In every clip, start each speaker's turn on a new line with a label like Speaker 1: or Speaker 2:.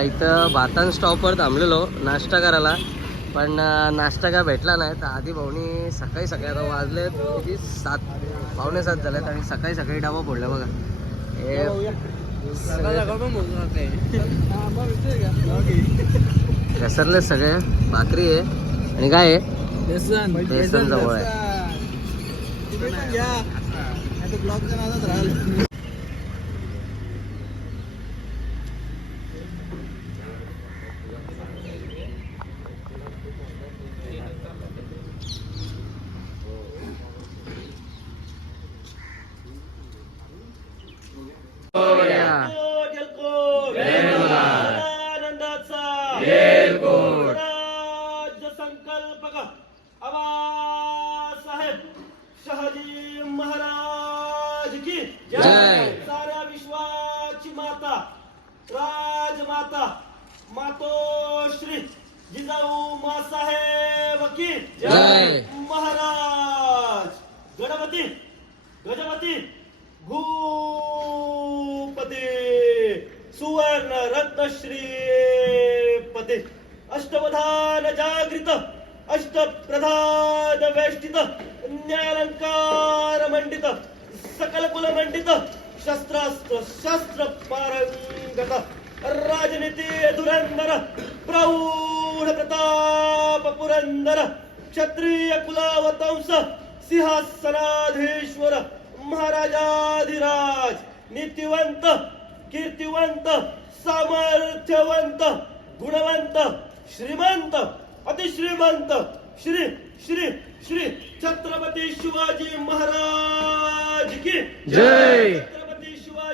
Speaker 1: इथं भातान स्टॉपवर थांबलेलो नाश्ता करायला. पण नाश्ता काय भेटला नाही. तर आधी भाऊनी सकाळी सकाळी आता वाजले किती? सात पावणे सात झालेत आणि सकाळी सकाळी डाबा फोडला बघा. हे घसरले सगळे भाकरी आहे. आणि काय आहे. बेसन जवळ आहे.
Speaker 2: शस्त्रास्त्र शस्त्र पारंगत राजनीती धुरंधर प्रौढ प्रताप पुरंदर क्षत्रिय कुलावतंस सिंहासनाधीश्वर महाराजाधिराज नीतिवंत कीर्तिवंत सामर्थ्यवंत गुणवंत श्रीमंत अतिश्रीमंत श्री श्री श्री छत्रपती शिवाजी महाराज की
Speaker 1: जय.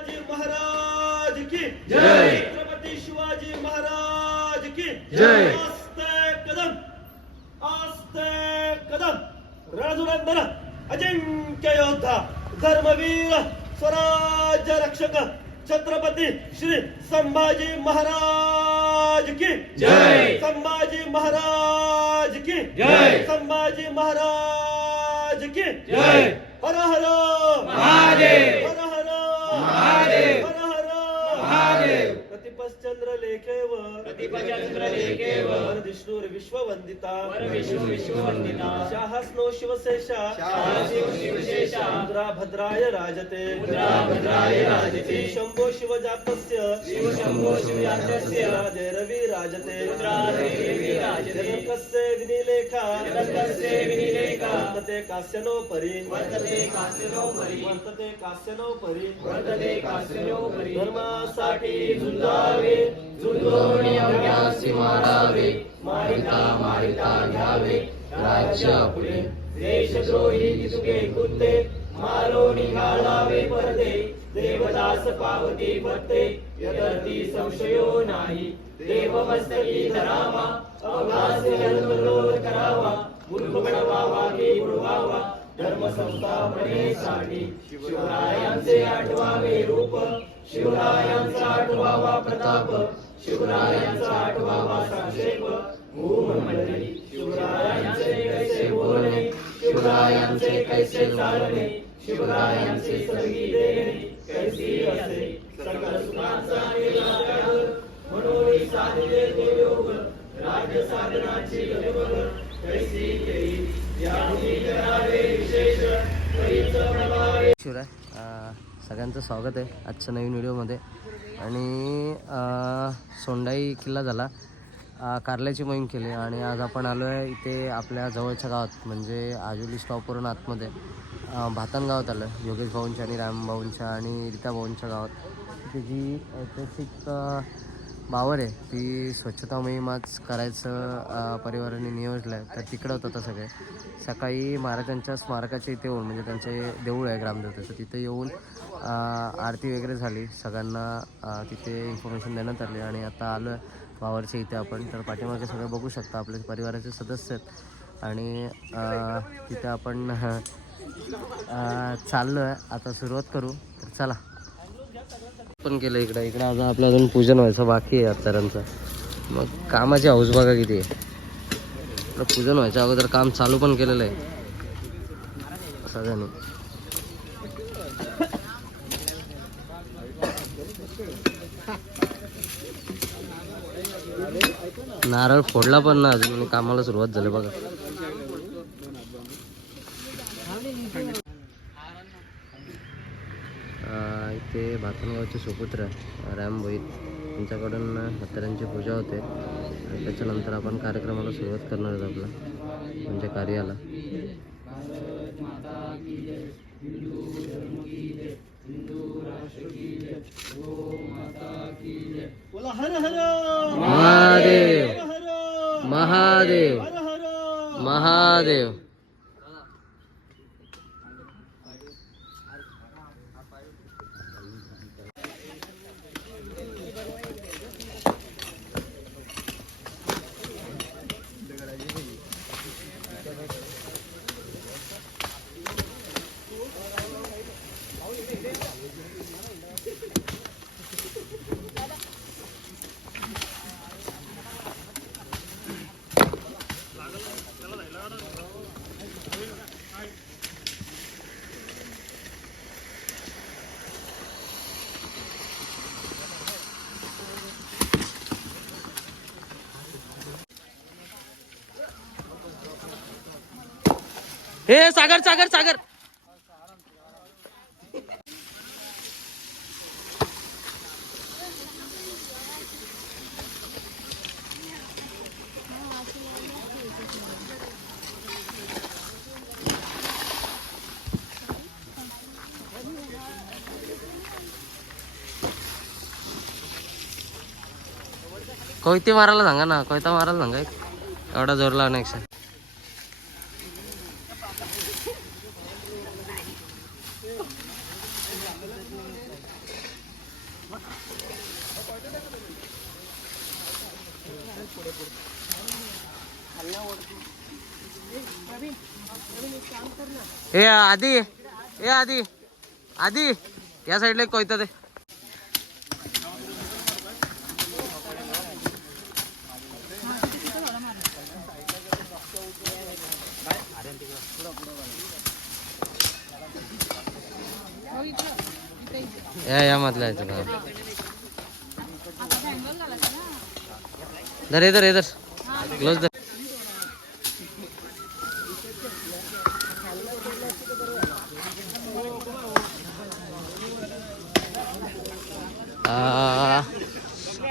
Speaker 2: शिवाजी महाराज की
Speaker 1: जय.
Speaker 2: छत्रपती शिवाजी महाराज की
Speaker 1: जय.
Speaker 2: आस्ते कदम आस्ते कदम रणधुरंधर अजिंक्य योद्धा धर्मवीर स्वराज्य रक्षक छत्रपती श्री संभाजी महाराज की
Speaker 1: जय.
Speaker 2: संभाजी महाराज की
Speaker 1: जय.
Speaker 2: संभाजी महाराज की
Speaker 1: जय.
Speaker 2: हर हर
Speaker 1: महादेव.
Speaker 2: हर हर
Speaker 1: महादेव.
Speaker 2: हर हर
Speaker 1: महादेव.
Speaker 2: प्रतिपश्चंद्र लेखेव
Speaker 3: प्रतिपचंद्र लेखेव
Speaker 2: विष्णुर विश्ववंदिता.
Speaker 3: विष्णु विश्ववंदिता.
Speaker 2: शाहस्नो शिवशेषा.
Speaker 3: शिवशेषा.
Speaker 2: मुद्रा भद्राय राजते.
Speaker 3: मुद्रा भद्राय राजते.
Speaker 2: शंभो शिवजातस्य.
Speaker 3: शिव शंभो शिवजातस्य.
Speaker 2: रवि राजते.
Speaker 3: राजते.
Speaker 2: जनकस्य विनिलेखा.
Speaker 3: जनकस्य विनिलेखा.
Speaker 2: वर्तते कास्यनो परी
Speaker 3: वर्तते कास्यनोपरि
Speaker 2: वर्तते कास्यनो परी
Speaker 3: वर्तते कास्यनोपरि
Speaker 2: धर्मासाठी
Speaker 3: झुंजावे झुंजोणी अज्ञासी मारावे मारिता मारिता घ्यावे राज्य आपले देशद्रोही कितुके कुत्ते मारो निघालावे परते देवदास पावती भत्ते यदर्थी संशयो नाही देवमस्तकी धरावा अवघास अल्पलोध करावा मूर्ख बनवावा की बुडवावा धर्म संस्थापनेसाठी शिवरायांचे आठवावे रूप शिवरायांचा आठवावा प्रताप शिवरायांचा आठवावा संक्षेप. भूमंडळी शिवरायांचे कैसे बोलणे शिवरायांचे कैसे चालणे शिवरायांचे संगीत कैसी असे सकल सुखांचा तो योग राज्य साधनाची कैसी केली करावे विशेष प्रभावे.
Speaker 1: शिवराय सगळ्यांचं स्वागत आहे आजच्या नवीन व्हिडिओमध्ये. आणि सोंडाई किल्ला झाला. कारल्याची मोहीम केली आणि आज आपण आलो आहे इथे आपल्या जवळच्या गावात म्हणजे आजोली स्टॉपवरून आतमध्ये. अं, गावात आलं योगेश भाऊंच्या आणि राम भाऊंच्या आणि रीता भाऊंच्या गावात. तिथे जी ऐतिहासिक बावर आहे. ती स्वच्छता मोहिमाच करायचं परिवाराने नियोजलं आहे. तर तिकडं होतं होतं सगळे सकाळी महाराजांच्या स्मारकाच्या इथे येऊन म्हणजे त्यांचे देऊळ आहे ग्रामदेवतेचं तिथे येऊन आरती वगैरे झाली. सगळ्यांना तिथे इन्फॉर्मेशन देण्यात आली आणि आता आलो आहे बावरच्या इथे आपण. तर पाठीमागे सगळं बघू शकता आपले परिवाराचे सदस्य आहेत. आणि तिथे आपण चाललो आहे आता सुरुवात करू. तर चला. पण केलं इकडं. इकडं अजून आपलं अजून पूजन व्हायचं बाकी आहे अत्तरांचं मग कामाची हौस बघा किती आहे. आपलं पूजन व्हायच्या अगोदर काम चालू पण केलेलं आहे. सगळ्यांनी नारळ फोडला पण ना अजून कामाला सुरुवात झाली बघा. भातनगावचे सुपुत्र राम भोईत त्यांच्याकडून हत्यारांची पूजा होते. आणि त्याच्यानंतर आपण कार्यक्रमाला सुरुवात करणार आहोत आपला म्हणजे कार्याला. महादेव! महादेव! महादेव! हे सागर सागर सागर कोयते मारायला सांगा ना कोयता मारायला सांगा एक. एवढा जोर लावण्यापेक्षा ए आधी. ए आधी. आधी. या साईडला एक कोयता दे. या या मधला आहे तुला धर इधर इधर. क्लोज धर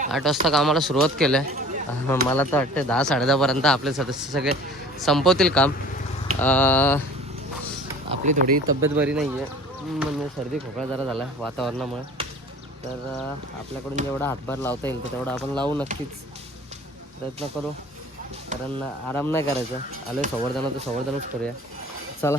Speaker 1: आठ वाजता कामाला सुरुवात केलं आहे मला तर वाटतं दहा साडेदहापर्यंत आपले सदस्य सगळे संपवतील काम. आपली थोडी तब्येत बरी नाही आहे म्हणजे सर्दी खोकळा जरा झाला वातावरणामुळे. तर आपल्याकडून जेवढा हातभार लावता येईल तर तेवढा आपण लावू नक्कीच. प्रयत्न करू. कारण आराम नाही करायचा. आलो आहे संवर्धन तर संवर्धनच करूया. चला.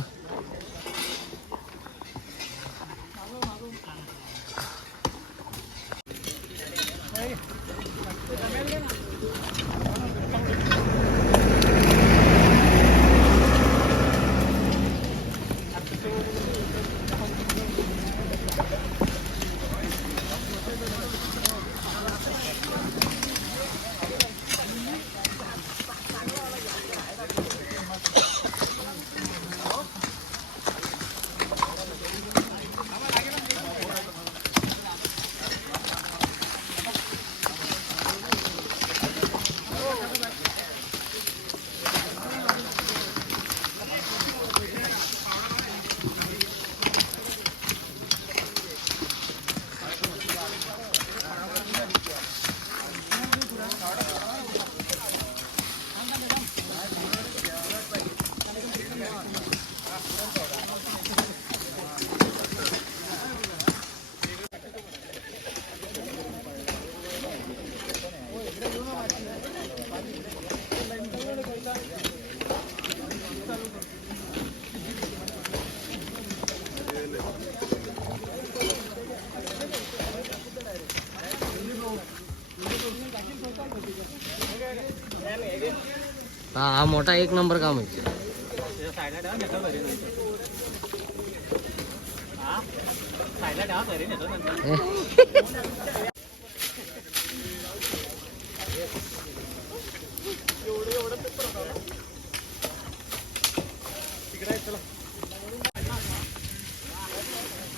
Speaker 1: हा मोठा एक नंबर काम आहे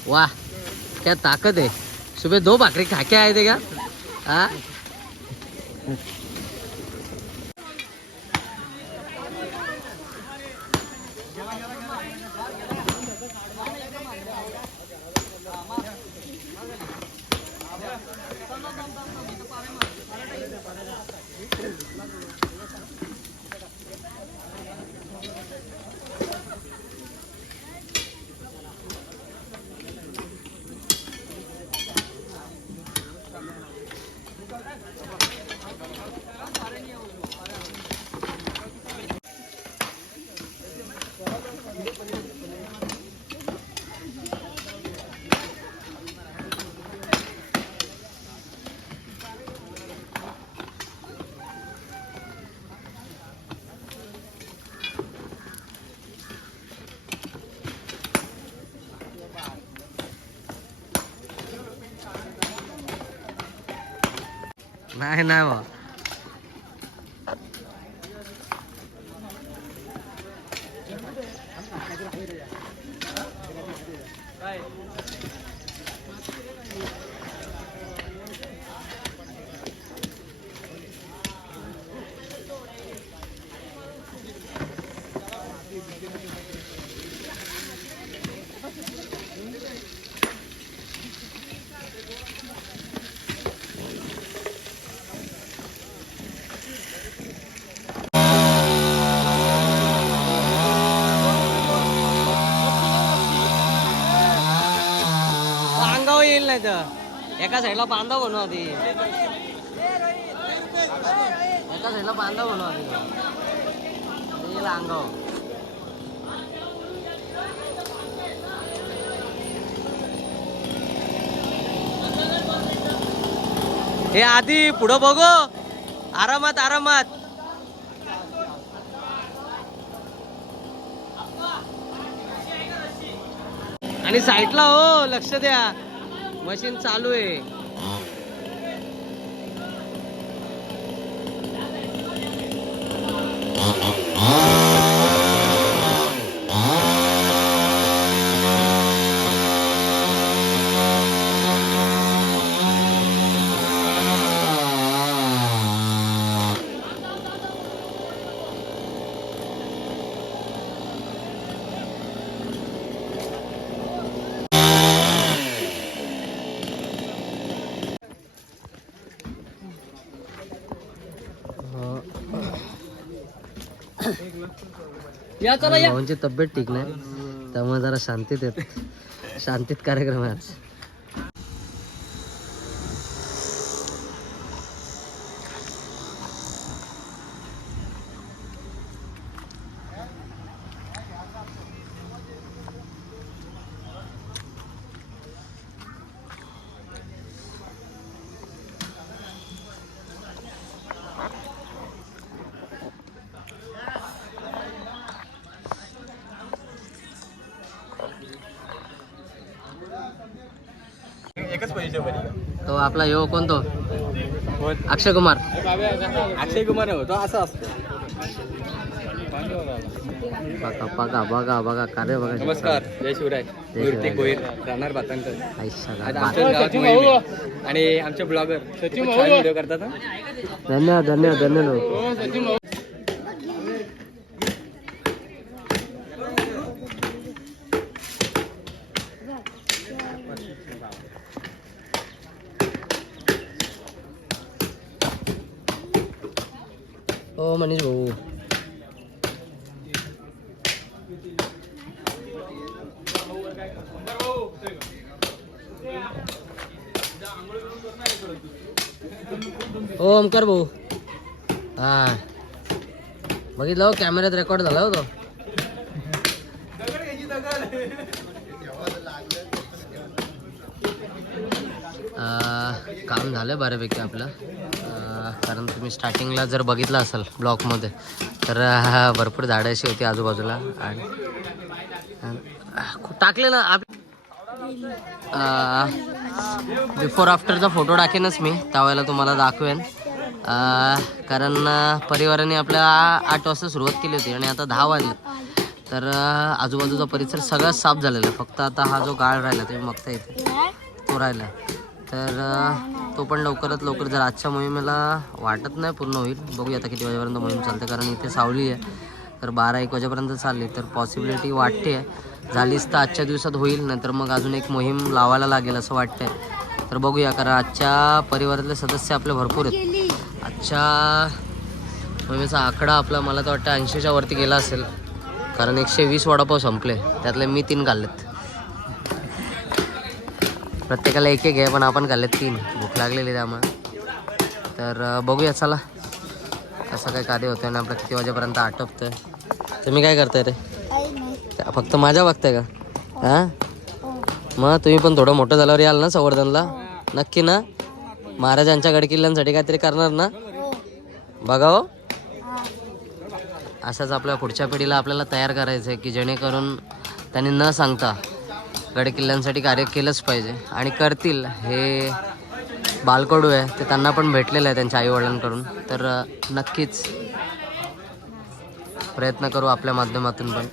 Speaker 1: वाह क्या ताकत है. सुबह दो भाकरी खाके आए थे क्या? हाँ? ના ના येईल नाही तर. एका साईडला बांधा बनवा आधी. एका साईडला बांधा बनवा आधी. येईल अंगाव हे आधी पुढं बघो. आरामात आरामात. आणि साईडला हो लक्ष द्या. मशीन चालू आहे.
Speaker 3: या चला या.
Speaker 1: भावांची तब्येत ठीक नाही. त्यामुळे जरा शांतीत येत शांतीत कार्यक्रम आहे आज
Speaker 2: पाहिजे
Speaker 1: तो आपला यो कोणतो? अक्षय कुमार.
Speaker 2: अक्षय कुमार होतो असं असतं.
Speaker 1: बघा बघा बघा बघा कार्य बघा.
Speaker 2: नमस्कार जय शिवराय. कीर्ती. गोयर राहणार बातांकर. आणि आमचे ब्लॉगर व्हिडिओ करतात हं.
Speaker 1: धन्यवाद धन्यवाद धन्यवाद हो मनीष भाऊ कर भाऊ. हा. बघितलं हो कॅमेऱ्यात रेकॉर्ड झाला होतो काम झालं बऱ्यापैकी आपलं. कारण तुम्ही स्टार्टिंगला जर बघितलं असाल ब्लॉकमध्ये तर भरपूर झाडं अशी होती आजूबाजूला. आणि आणि- टाकले ना आप बिफोर आफ्टरचा फोटो टाकेनच मी त्यावेळेला तुम्हाला दाखवेन. कारण परिवाराने आपल्या आठ वाजता सुरुवात केली होती आणि आता दहा वाजले. तर आजूबाजूचा परिसर सगळा साफ झालेला आहे. फक्त आता हा जो गाळ राहिला तुम्ही बघता इथे. तो राहिला. तर तो पण लवकरात लवकर जर आजच्या मोहिमेला वाटत नाही पूर्ण होईल बघूया आता किती वाजेपर्यंत मोहीम चालते. कारण इथे सावली आहे. तर बारा एक वाजेपर्यंत चालली तर पॉसिबिलिटी वाटते. झालीच तर आजच्या दिवसात होईल नंतर मग अजून एक मोहीम लावायला लागेल असं वाटतंय. तर बघूया कारण आजच्या परिवारातले सदस्य आपले भरपूर आहेत. आजच्या मोहिमेचा आकडा आपला मला तर वाटतं ऐंशीच्या वरती गेला असेल. कारण एकशे वीस वडापाव संपले. त्यातले मी तीन खाल्लेत. प्रत्येकाला एक एक आहे पण आपण खाल्लेत तीन. भूक लागलेली त्यामुळे. तर बघूया चला. कसं काय कार्य होतं आणि आपलं किती वाजेपर्यंत आटपतंय. तुम्ही काय करताय रे? फक्त माझ्या बघताय का? हां? मग तुम्ही पण थोडं मोठं झाल्यावर याल ना संवर्धनला? नक्की ना? महाराजांच्या गडकिल्ल्यांसाठी काहीतरी करणार ना? बघा हो. असंच आपल्या पुढच्या पिढीला आपल्याला तयार करायचं आहे की जेणेकरून त्यांनी न सांगता गडकिल्ल्यांसाठी कार्य केलंच पाहिजे. आणि करतील हे बालकडू आहे ते त्यांना पण भेटलेलं आहे त्यांच्या आईवडिलांकडून. तर नक्कीच प्रयत्न करू आपल्या माध्यमातून पण.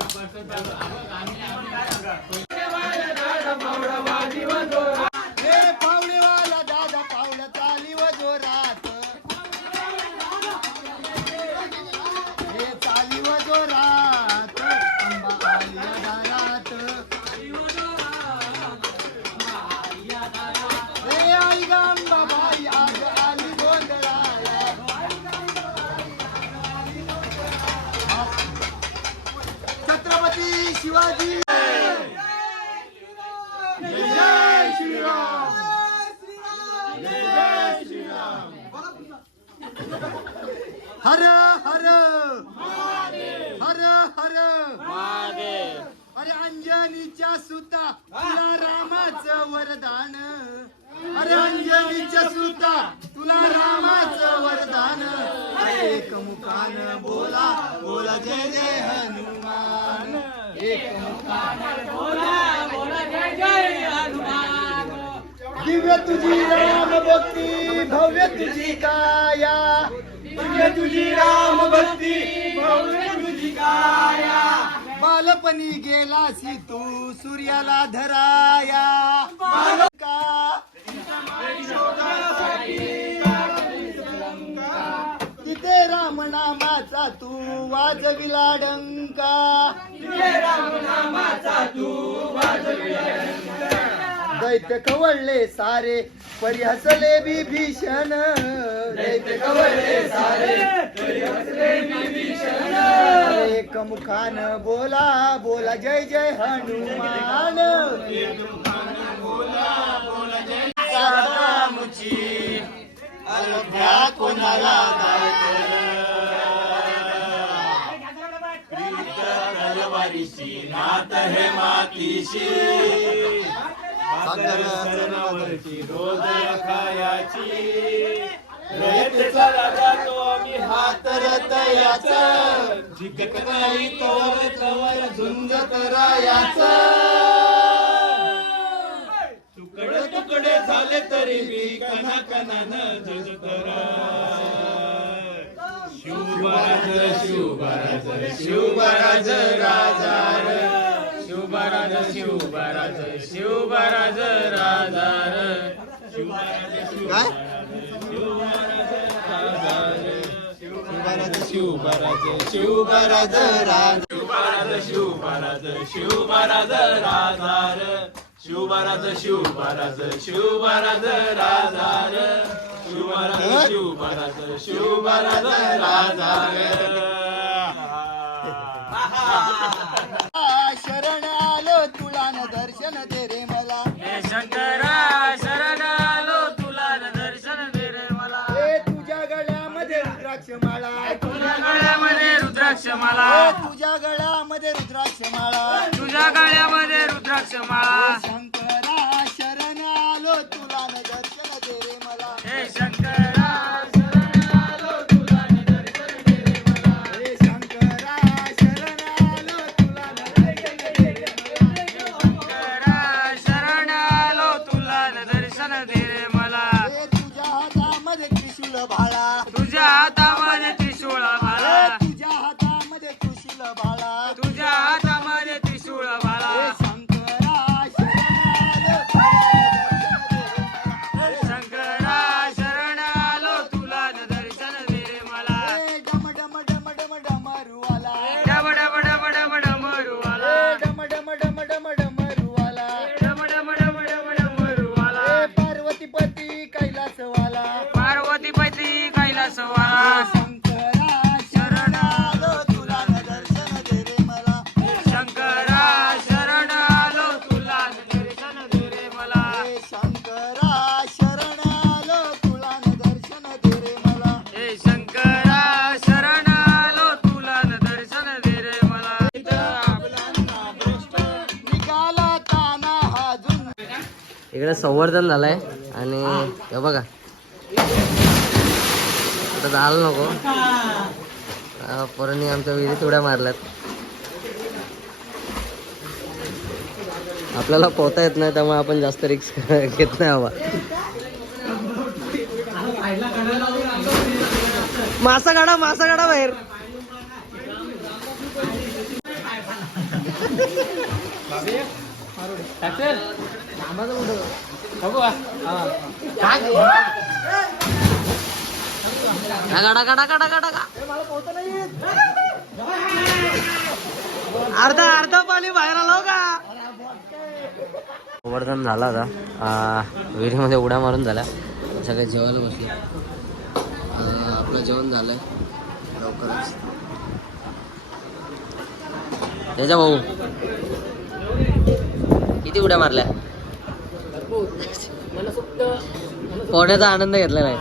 Speaker 3: हर हर हर हर अरे अंजनीच्या सुता तुला रामाचं वरदान. अरे अंजनीच्या सुता तुला रामाचं वरदान. एक मुखान बोला बोला जय जय हन दिव्य तुझी राम भक्ती भव्य तुझी काया. दिव्य तुझी राम भक्ती भव्य तुझी काया. बालपणी गेलासी तू सूर्याला धराया. बालका तिथे राम नामाचा तू वाजविला डंका. दैत्य कवळले सारे परी हसले विभीषण दैत्य कवळले सारे परी हसले विभीषण बोला बोला जय जय हनुमान. रामुची अयोध्या कोणाला नाथ हे मातीशी रोज खायाची रयतेचा हात नाही तोवर तवर झुंजत रायाचं तुकडे तुकडे गरिबी तरी मी कना कनान झजत शिवराज शिवराज शिवराज राजा शिवराज शिवराज शिवराज राजा काय शिवराज शिवराज शिवराज राजा शिवराज शिवराज राजा शिवराज शिवराज शिवराज राजा शिवराज शिवराज शिवराज राजा शरण आलो तुला न दर्शन दे रे मला.
Speaker 4: शंकरा शरण आलो तुला दर्शन दे रे मला.
Speaker 3: हे तुझ्या गळ्यामध्ये रुद्राक्ष माळा.
Speaker 4: तुझ्या गळ्यामध्ये रुद्राक्ष माला
Speaker 3: रुद्राक्ष माळा.
Speaker 4: तुझ्या गळ्यामध्ये रुद्राक्ष माळा.
Speaker 1: इकडे संवर्धन झालंय. आणि हे बघा. आता झालं नको. पोरांनी आमच्या विहिरीत उड्या मारल्यात. आपल्याला पोहता येत नाही त्यामुळे आपण जास्त रिक्स घेत नाही हवा मासा काढा मासा काढा बाहेर. काढा काढा काढा काढा का अर्धा अर्धा पाणी बाहेर आलो का? गोवर्धन झाला आता. विहिरीमध्ये उड्या मारून झाल्या सगळे जेवायला बसले. आपलं जेवण झालंय. लवकरच. त्याच्या भाऊ. किती उड्या मारल्या? पोहण्याचा आनंद घेतला नाही